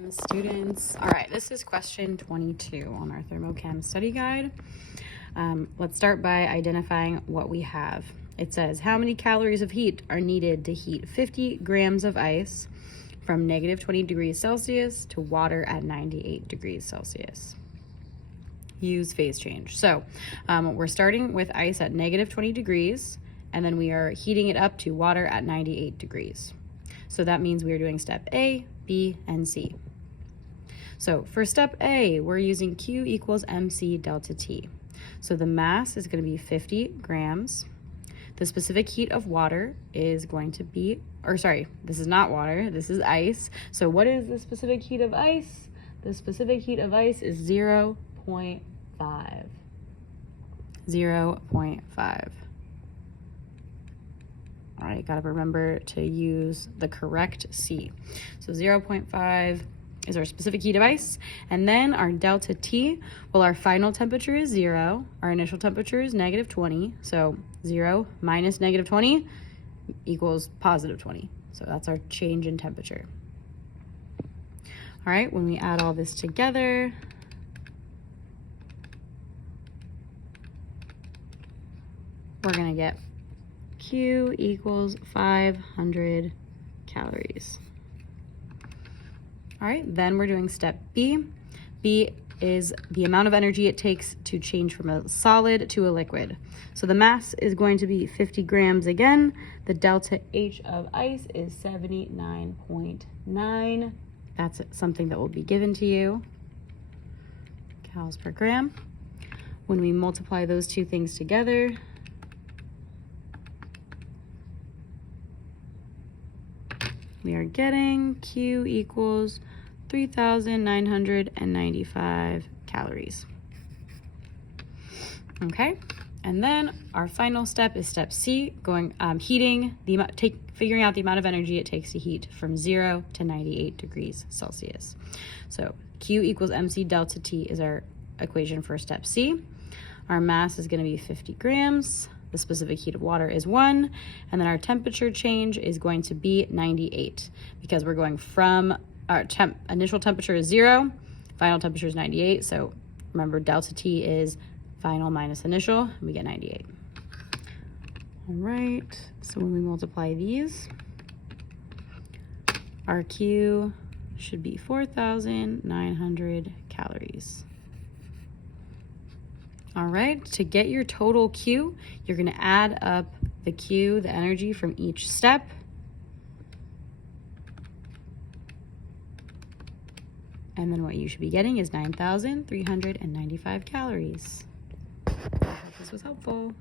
Thermochem students. All right, this is question 22 on our Thermochem study guide. Let's start by identifying what we have. It says, how many calories of heat are needed to heat 50 grams of ice from negative 20 degrees Celsius to water at 98 degrees Celsius? Use phase change. So we're starting with ice at negative 20 degrees, and then we are heating it up to water at 98 degrees. So that means we are doing step A, B, and C. So for step A, we're using Q equals MC delta T. So the mass is going to be 50 grams. The specific heat of water is going to be, this is not water, this is ice. So what is the specific heat of ice? The specific heat of ice is 0.5. 0.5. All right, gotta remember to use the correct C. So 0.5 is our specific heat of ice. And then our delta T, well, our final temperature is 0. Our initial temperature is negative 20. So 0 minus negative 20 equals positive 20. So that's our change in temperature. All right, when we add all this together, we're gonna get Q equals 500 calories. All right, then we're doing step B. B is the amount of energy it takes to change from a solid to a liquid. So the mass is going to be 50 grams again. The delta H of ice is 79.9. That's something that will be given to you, calories per gram. When we multiply those two things together, we are getting Q equals 3,995 calories. Okay, and then our final step is step C, figuring out the amount of energy it takes to heat from 0 to 98 degrees Celsius. So Q equals MC delta T is our equation for step C. Our mass is going to be 50 grams. The specific heat of water is 1, and then our temperature change is going to be 98 because we're going from our initial temperature is 0, final temperature is 98. So remember, delta T is final minus initial, and we get 98. All right, so when we multiply these, our Q should be 4,900 calories. All right, to get your total Q, you're gonna add up the Q, the energy from each step. And then what you should be getting is 9,395 calories. I hope this was helpful.